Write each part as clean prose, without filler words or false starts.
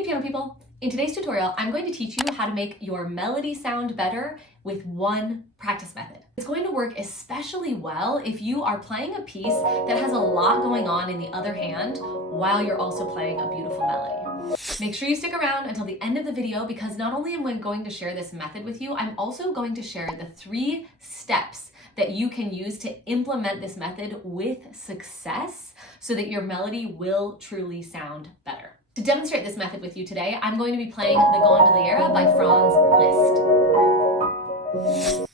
Hey piano people! In today's tutorial, I'm going to teach you how to make your melody sound better with one practice method. It's going to work especially well if you are playing a piece that has a lot going on in the other hand while you're also playing a beautiful melody. Make sure you stick around until the end of the video because not only am I going to share this method with you, I'm also going to share the 3 steps that you can use to implement this method with success so that your melody will truly sound better. To demonstrate this method with you today, I'm going to be playing the Gondoliera by Franz Liszt.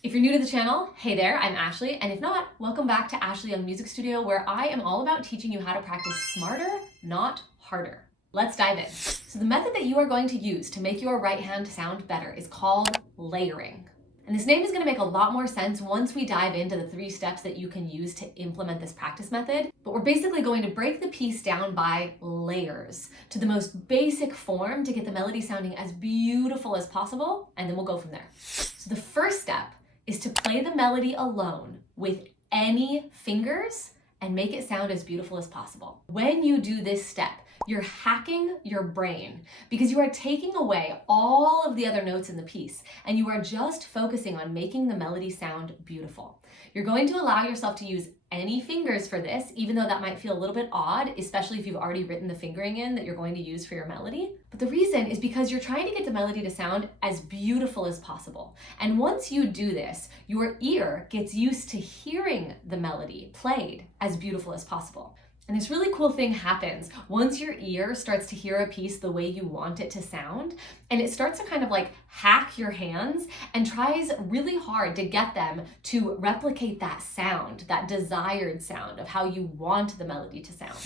If you're new to the channel, hey there, I'm Ashley, and if not, welcome back to Ashley Young Music Studio, where I am all about teaching you how to practice smarter, not harder. Let's dive in. So the method that you are going to use to make your right hand sound better is called layering. And this name is going to make a lot more sense once we dive into the 3 steps that you can use to implement this practice method. But we're basically going to break the piece down by layers to the most basic form to get the melody sounding as beautiful as possible, and then we'll go from there. So the first step is to play the melody alone with any fingers and make it sound as beautiful as possible. When you do this step, you're hacking your brain because you are taking away all of the other notes in the piece and you are just focusing on making the melody sound beautiful. You're going to allow yourself to use any fingers for this, even though that might feel a little bit odd, especially if you've already written the fingering in that you're going to use for your melody. But the reason is because you're trying to get the melody to sound as beautiful as possible. And once you do this, your ear gets used to hearing the melody played as beautiful as possible. And this really cool thing happens once your ear starts to hear a piece the way you want it to sound, and it starts to kind of like hack your hands and tries really hard to get them to replicate that sound, that desired sound of how you want the melody to sound.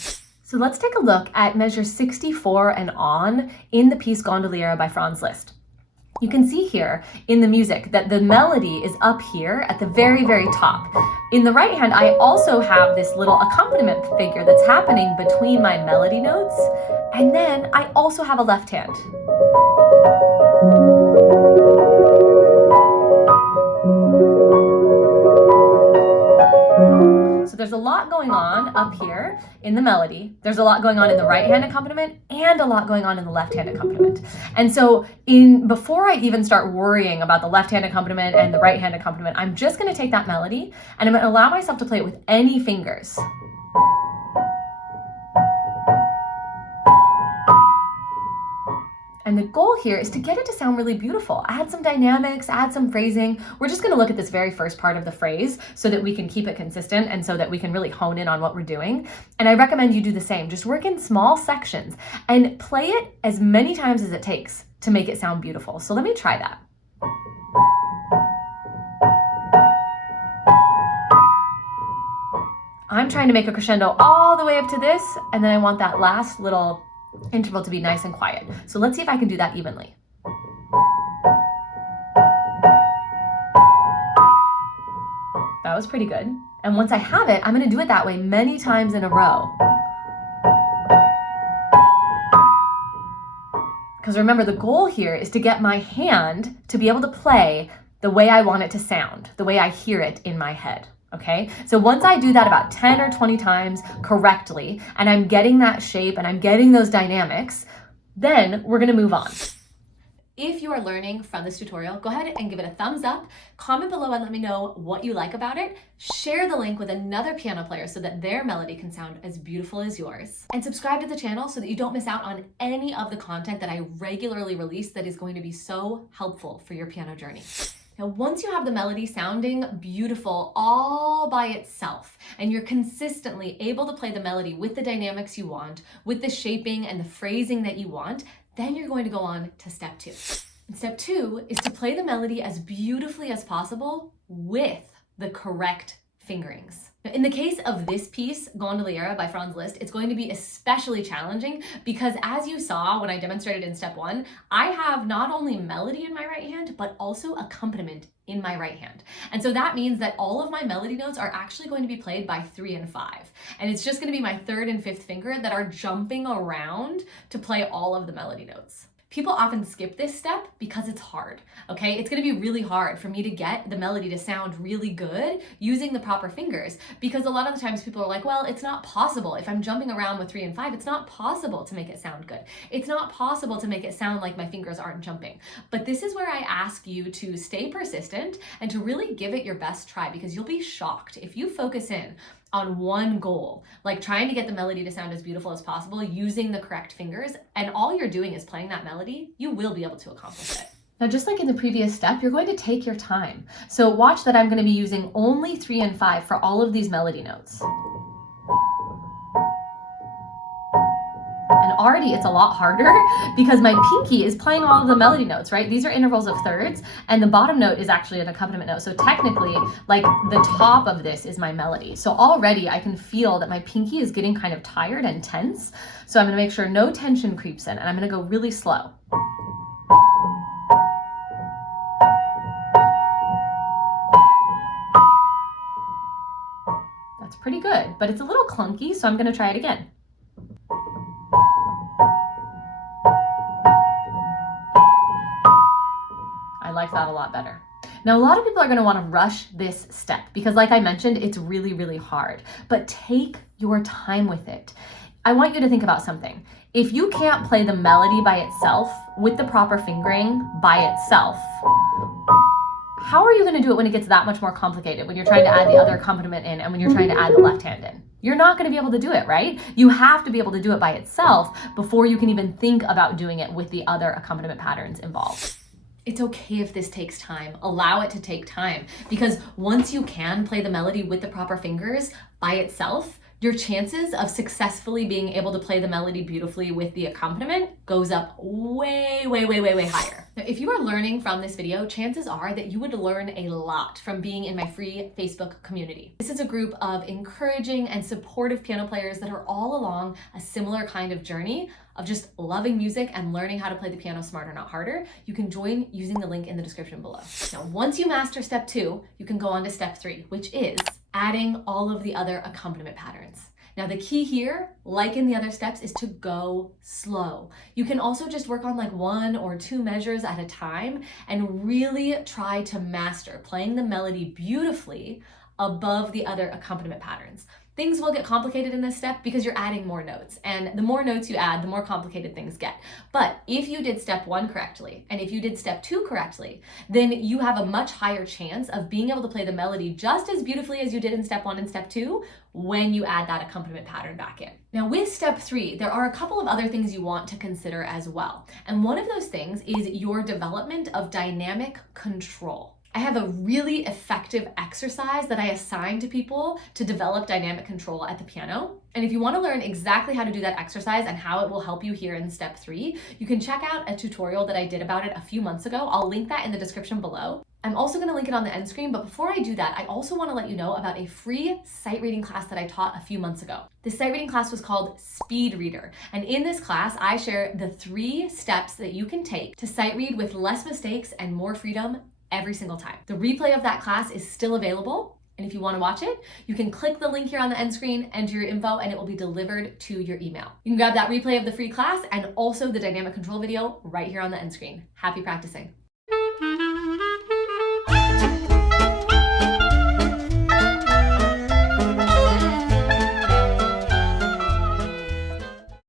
So let's take a look at measure 64 and on in the piece Gondoliera by Franz Liszt. You can see here in the music that the melody is up here at the very, very top. In the right hand, I also have this little accompaniment figure that's happening between my melody notes. And then I also have a left hand. So there's a lot going on up here in the melody. There's a lot going on in the right hand accompaniment and a lot going on in the left hand accompaniment. And so before I even start worrying about the left hand accompaniment and the right hand accompaniment, I'm just going to take that melody and I'm going to allow myself to play it with any fingers. And the goal here is to get it to sound really beautiful. Add some dynamics, add some phrasing. We're just going to look at this very first part of the phrase so that we can keep it consistent and so that we can really hone in on what we're doing. And I recommend you do the same. Just work in small sections and play it as many times as it takes to make it sound beautiful. So let me try that. I'm trying to make a crescendo all the way up to this, and then I want that last little interval to be nice and quiet. So let's see if I can do that evenly. That was pretty good. And once I have it, I'm going to do it that way many times in a row. Because remember, the goal here is to get my hand to be able to play the way I want it to sound, the way I hear it in my head. Okay, so once I do that about 10 or 20 times correctly, and I'm getting that shape and I'm getting those dynamics, then we're gonna move on. If you are learning from this tutorial, go ahead and give it a thumbs up, comment below and let me know what you like about it, share the link with another piano player so that their melody can sound as beautiful as yours, and subscribe to the channel so that you don't miss out on any of the content that I regularly release that is going to be so helpful for your piano journey. Now, once you have the melody sounding beautiful all by itself, and you're consistently able to play the melody with the dynamics you want, with the shaping and the phrasing that you want, then you're going to go on to step 2. And step 2 is to play the melody as beautifully as possible with the correct fingerings. Now, in the case of this piece, Gondoliera by Franz Liszt, it's going to be especially challenging because as you saw when I demonstrated in step 1, I have not only melody in my right hand, but also accompaniment in my right hand. And so that means that all of my melody notes are actually going to be played by 3 and 5. And it's just going to be my 3rd and 5th finger that are jumping around to play all of the melody notes. People often skip this step because it's hard, okay? It's gonna be really hard for me to get the melody to sound really good using the proper fingers, because a lot of the times people are like, well, it's not possible. If I'm jumping around with 3 and 5, it's not possible to make it sound good. It's not possible to make it sound like my fingers aren't jumping. But this is where I ask you to stay persistent and to really give it your best try, because you'll be shocked if you focus in on one goal, like trying to get the melody to sound as beautiful as possible using the correct fingers, and all you're doing is playing that melody, you will be able to accomplish it. Now, just like in the previous step, you're going to take your time. So watch that I'm going to be using only 3 and 5 for all of these melody notes. And already it's a lot harder because my pinky is playing all of the melody notes, right? These are intervals of thirds, and the bottom note is actually an accompaniment note. So technically, like the top of this is my melody. So already I can feel that my pinky is getting kind of tired and tense. So I'm gonna make sure no tension creeps in, and I'm gonna go really slow. That's pretty good, but it's a little clunky, so I'm gonna try it again. I like that a lot better. Now, a lot of people are going to want to rush this step because, like I mentioned, it's really, really hard, but take your time with it. I want you to think about something. If you can't play the melody by itself with the proper fingering by itself, how are you going to do it when it gets that much more complicated, when you're trying to add the other accompaniment in and when you're trying to add the left hand in? You're not going to be able to do it, right? You have to be able to do it by itself before you can even think about doing it with the other accompaniment patterns involved. It's okay if this takes time. Allow it to take time, because once you can play the melody with the proper fingers by itself, your chances of successfully being able to play the melody beautifully with the accompaniment goes up way, way, way, way, way higher. Now, if you are learning from this video, chances are that you would learn a lot from being in my free Facebook community. This is a group of encouraging and supportive piano players that are all along a similar kind of journey of just loving music and learning how to play the piano smarter, not harder. You can join using the link in the description below. Now, once you master step 2, you can go on to step 3, which is adding all of the other accompaniment patterns. Now, the key here, like in the other steps, is to go slow. You can also just work on like 1 or 2 measures at a time and really try to master playing the melody beautifully above the other accompaniment patterns. Things will get complicated in this step because you're adding more notes, and the more notes you add, the more complicated things get. But if you did step 1 correctly, and if you did step 2 correctly, then you have a much higher chance of being able to play the melody just as beautifully as you did in step 1 and step 2 when you add that accompaniment pattern back in. Now, with step 3, there are a couple of other things you want to consider as well. And one of those things is your development of dynamic control. I have a really effective exercise that I assign to people to develop dynamic control at the piano. And if you want to learn exactly how to do that exercise and how it will help you here in step 3, you can check out a tutorial that I did about it a few months ago. I'll link that in the description below. I'm also going to link it on the end screen, but before I do that, I also want to let you know about a free sight reading class that I taught a few months ago. This sight reading class was called Speed Reader. And in this class, I share the 3 steps that you can take to sight read with less mistakes and more freedom every single time. The replay of that class is still available, and if you want to watch it, you can click the link here on the end screen, enter your info, and it will be delivered to your email. You can grab that replay of the free class and also the dynamic control video right here on the end screen. Happy practicing.